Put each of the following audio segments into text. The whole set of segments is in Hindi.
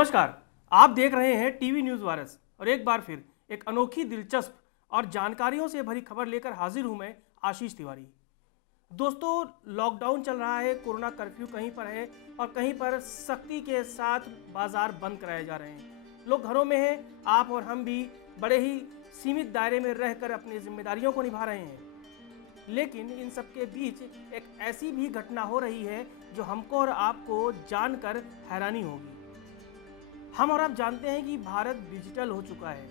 नमस्कार, आप देख रहे हैं टीवी न्यूज़ वायरस और एक बार फिर एक अनोखी, दिलचस्प और जानकारियों से भरी खबर लेकर हाजिर हूं मैं, आशीष तिवारी। दोस्तों, लॉकडाउन चल रहा है, कोरोना कर्फ्यू कहीं पर है और कहीं पर सख्ती के साथ बाजार बंद कराए जा रहे हैं। लोग घरों में हैं, आप और हम भी बड़े ही सीमित दायरे में रहकर अपनी जिम्मेदारियों को निभा रहे हैं। लेकिन इन सबके बीच एक ऐसी भी घटना हो रही है जो हमको और आपको जानकर हैरानी होगी। हम और आप जानते हैं कि भारत डिजिटल हो चुका है,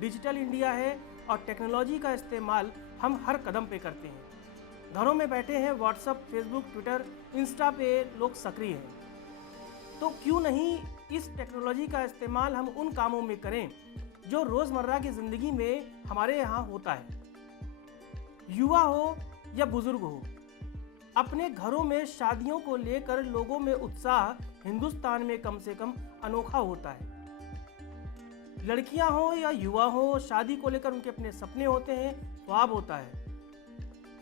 डिजिटल इंडिया है और टेक्नोलॉजी का इस्तेमाल हम हर कदम पे करते हैं। घरों में बैठे हैं, व्हाट्सएप, फेसबुक, ट्विटर, इंस्टा पे लोग सक्रिय हैं। तो क्यों नहीं इस टेक्नोलॉजी का इस्तेमाल हम उन कामों में करें जो रोज़मर्रा की ज़िंदगी में हमारे यहाँ होता है। युवा हो या बुजुर्ग हो, अपने घरों में शादियों को लेकर लोगों में उत्साह हिंदुस्तान में कम से कम अनोखा होता है। लड़कियां हो या युवा हो, शादी को लेकर उनके अपने सपने होते हैं, ख्वाब होता है।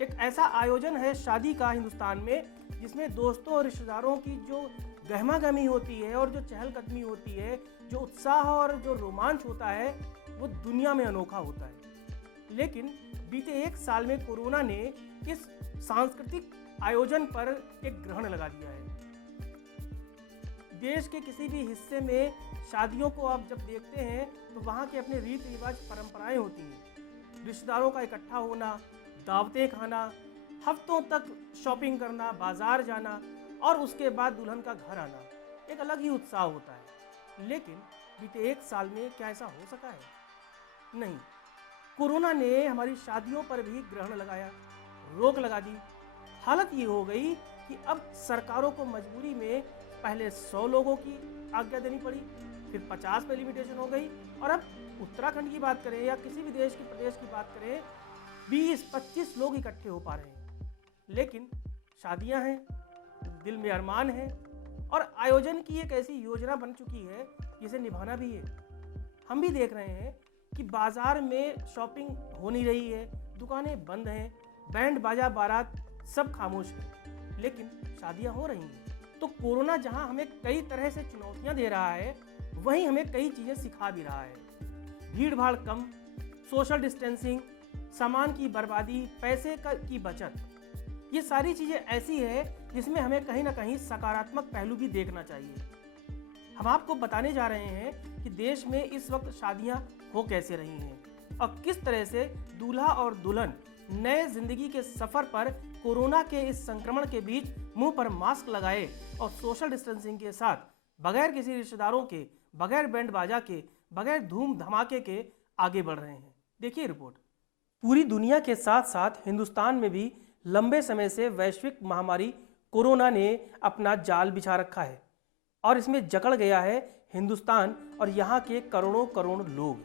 एक ऐसा आयोजन है शादी का हिंदुस्तान में जिसमें दोस्तों और रिश्तेदारों की जो गहमागहमी होती है और जो चहलकदमी होती है, जो उत्साह और जो रोमांच होता है, वो दुनिया में अनोखा होता है। लेकिन बीते एक साल में कोरोना ने इस सांस्कृतिक आयोजन पर एक ग्रहण लगा दिया है। देश के किसी भी हिस्से में शादियों को आप जब देखते हैं तो वहाँ के अपने रीति रिवाज, परंपराएं होती हैं। रिश्तेदारों का इकट्ठा होना, दावतें खाना, हफ्तों तक शॉपिंग करना, बाजार जाना और उसके बाद दुल्हन का घर आना, एक अलग ही उत्साह होता है। लेकिन बीते एक साल में क्या ऐसा हो सका है? नहीं, कोरोना ने हमारी शादियों पर भी ग्रहण लगाया, रोक लगा दी। हालत ये हो गई कि अब सरकारों को मजबूरी में पहले 100 लोगों की आज्ञा देनी पड़ी, फिर 50 पे लिमिटेशन हो गई और अब उत्तराखंड की बात करें या किसी भी देश के प्रदेश की बात करें, 20-25 लोग इकट्ठे हो पा रहे हैं। लेकिन शादियां हैं, दिल में अरमान है और आयोजन की एक ऐसी योजना बन चुकी है जिसे निभाना भी है। हम भी देख रहे हैं कि बाजार में शॉपिंग हो नहीं रही है, दुकानें बंद हैं, बैंड बाजा बारात सब खामोश है, लेकिन शादियां हो रही हैं। तो कोरोना जहां हमें कई तरह से चुनौतियां दे रहा है, वहीं हमें कई चीज़ें सिखा भी रहा है। भीड़ भाड़ कम, सोशल डिस्टेंसिंग, सामान की बर्बादी, पैसे की बचत, ये सारी चीज़ें ऐसी है जिसमें हमें कहीं ना कहीं सकारात्मक पहलू भी देखना चाहिए। हम आपको बताने जा रहे हैं कि देश में इस वक्त शादियां हो कैसे रही हैं और किस तरह से दूल्हा और दुल्हन नए जिंदगी के सफर पर कोरोना के इस संक्रमण के बीच मुंह पर मास्क लगाए और सोशल डिस्टेंसिंग के साथ, बगैर किसी रिश्तेदारों के, बगैर बैंड बाजा के, बगैर धूम धमाके के आगे बढ़ रहे हैं। देखिए रिपोर्ट। पूरी दुनिया के साथ साथ हिंदुस्तान में भी लंबे समय से वैश्विक महामारी कोरोना ने अपना जाल बिछा रखा है और इसमें जकड़ गया है हिंदुस्तान और यहाँ के करोड़ों करोड़ लोग।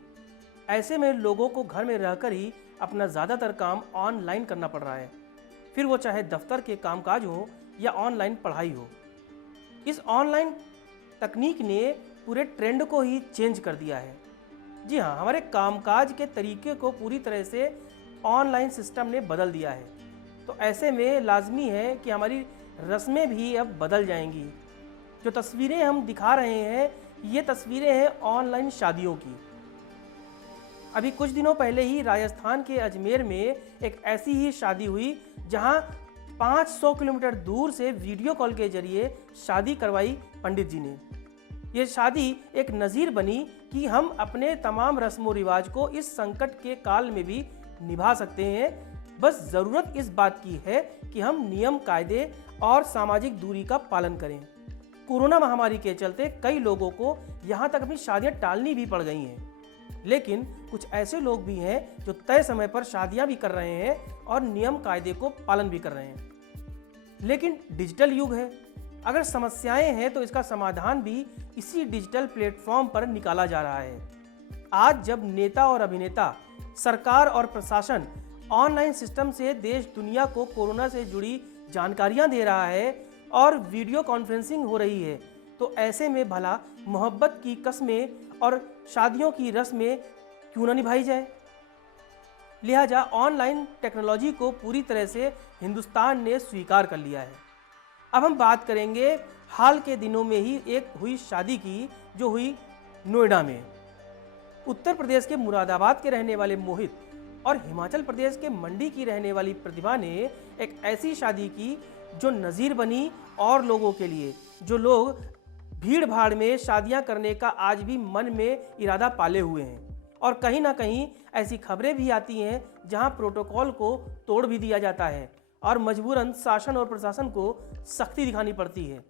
ऐसे में लोगों को घर में रहकर ही अपना ज़्यादातर काम ऑनलाइन करना पड़ रहा है, फिर वो चाहे दफ्तर के कामकाज हो या ऑनलाइन पढ़ाई हो। इस ऑनलाइन तकनीक ने पूरे ट्रेंड को ही चेंज कर दिया है। जी हाँ, हमारे कामकाज के तरीके को पूरी तरह से ऑनलाइन सिस्टम ने बदल दिया है। तो ऐसे में लाजमी है कि हमारी रस्में भी अब बदल जाएंगी। जो तस्वीरें हम दिखा रहे हैं, ये तस्वीरें हैं ऑनलाइन शादियों की। अभी कुछ दिनों पहले ही राजस्थान के अजमेर में एक ऐसी ही शादी हुई जहां 500 किलोमीटर दूर से वीडियो कॉल के जरिए शादी करवाई पंडित जी ने। ये शादी एक नज़ीर बनी कि हम अपने तमाम रस्मों रिवाज को इस संकट के काल में भी निभा सकते हैं। बस ज़रूरत इस बात की है कि हम नियम, कायदे और सामाजिक दूरी का पालन करें। कोरोना महामारी के चलते कई लोगों को यहाँ तक अपनी शादियाँ टालनी भी पड़ गई हैं, लेकिन कुछ ऐसे लोग भी हैं जो तय समय पर शादियां भी कर रहे हैं और नियम कायदे को पालन भी कर रहे हैं। लेकिन डिजिटल युग है, अगर समस्याएं हैं तो इसका समाधान भी इसी डिजिटल प्लेटफॉर्म पर निकाला जा रहा है। आज जब नेता और अभिनेता, सरकार और प्रशासन ऑनलाइन सिस्टम से देश दुनिया को कोरोना से जुड़ी जानकारियां दे रहा है और वीडियो कॉन्फ्रेंसिंग हो रही है, तो ऐसे में भला मोहब्बत की कस्में और शादियों की रस्में क्यों ना निभाई जाए। लिहाजा ऑनलाइन टेक्नोलॉजी को पूरी तरह से हिंदुस्तान ने स्वीकार कर लिया है। अब हम बात करेंगे हाल के दिनों में ही एक हुई शादी की, जो हुई नोएडा में। उत्तर प्रदेश के मुरादाबाद के रहने वाले मोहित और हिमाचल प्रदेश के मंडी की रहने वाली प्रतिभा ने एक ऐसी शादी की जो नज़ीर बनी, और लोगों के लिए, जो लोग भीड़ भाड़ में शादियां करने का आज भी मन में इरादा पाले हुए हैं। और कहीं ना कहीं ऐसी खबरें भी आती हैं जहां प्रोटोकॉल को तोड़ भी दिया जाता है और मजबूरन शासन और प्रशासन को सख्ती दिखानी पड़ती है।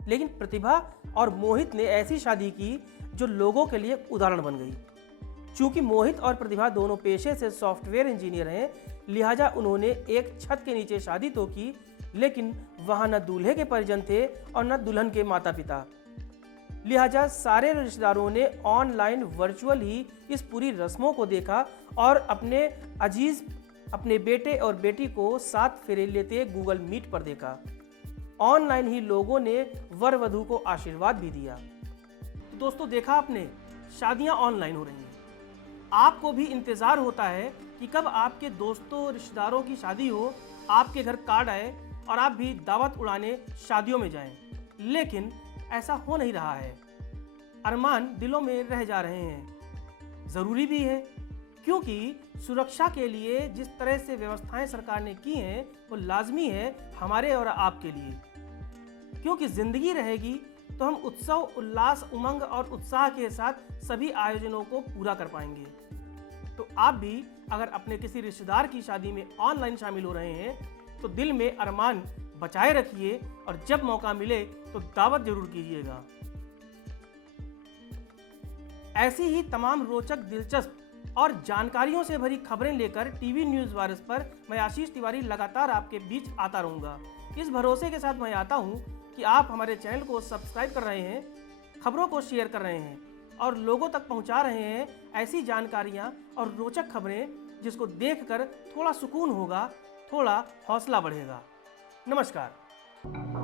लेकिन प्रतिभा और मोहित ने ऐसी शादी की जो लोगों के लिए उदाहरण बन गई। चूंकि मोहित और प्रतिभा दोनों पेशे से सॉफ्टवेयर इंजीनियर हैं, लिहाजा उन्होंने एक छत के नीचे शादी तो की, लेकिन वहां न दूल्हे के परिजन थे और न दुल्हन के माता पिता। लिहाजा सारे रिश्तेदारों ने ऑनलाइन वर्चुअल ही इस पूरी रस्मों को देखा और अपने अजीज, अपने बेटे और बेटी को साथ फेरे लेते गूगल मीट पर देखा। ऑनलाइन ही लोगों ने वर वधू को आशीर्वाद भी दिया। तो दोस्तों, देखा आपने, शादियां ऑनलाइन हो रही हैं। आपको भी इंतज़ार होता है कि कब आपके दोस्तों रिश्तेदारों की शादी हो, आपके घर कार्ड आए और आप भी दावत उड़ाने शादियों में जाएं। लेकिन ऐसा हो नहीं रहा है। अरमान दिलों में रह जा रहे हैं। ज़रूरी भी है, क्योंकि सुरक्षा के लिए जिस तरह से व्यवस्थाएं सरकार ने की हैं वो लाजमी है हमारे और आपके लिए। क्योंकि ज़िंदगी रहेगी तो हम उत्सव, उल्लास, उमंग और उत्साह के साथ सभी आयोजनों को पूरा कर पाएंगे। तो आप भी अगर अपने किसी रिश्तेदार की शादी में ऑनलाइन शामिल हो रहे हैं तो दिल में अरमान बचाए रखिए और जब मौका मिले तो दावत जरूर कीजिएगा। ऐसी ही तमाम रोचक, दिलचस्प और जानकारियों से भरी खबरें लेकर टीवी न्यूज़ वारिस पर मैं आशीष तिवारी लगातार आपके बीच आता रहूँगा। इस भरोसे के साथ मैं आता हूँ कि आप हमारे चैनल को सब्सक्राइब कर रहे हैं, खबरों को शेयर कर रहे हैं और लोगों तक पहुँचा रहे हैं ऐसी जानकारियाँ और रोचक खबरें जिसको देखकर थोड़ा सुकून होगा, थोड़ा हौसला बढ़ेगा। नमस्कार।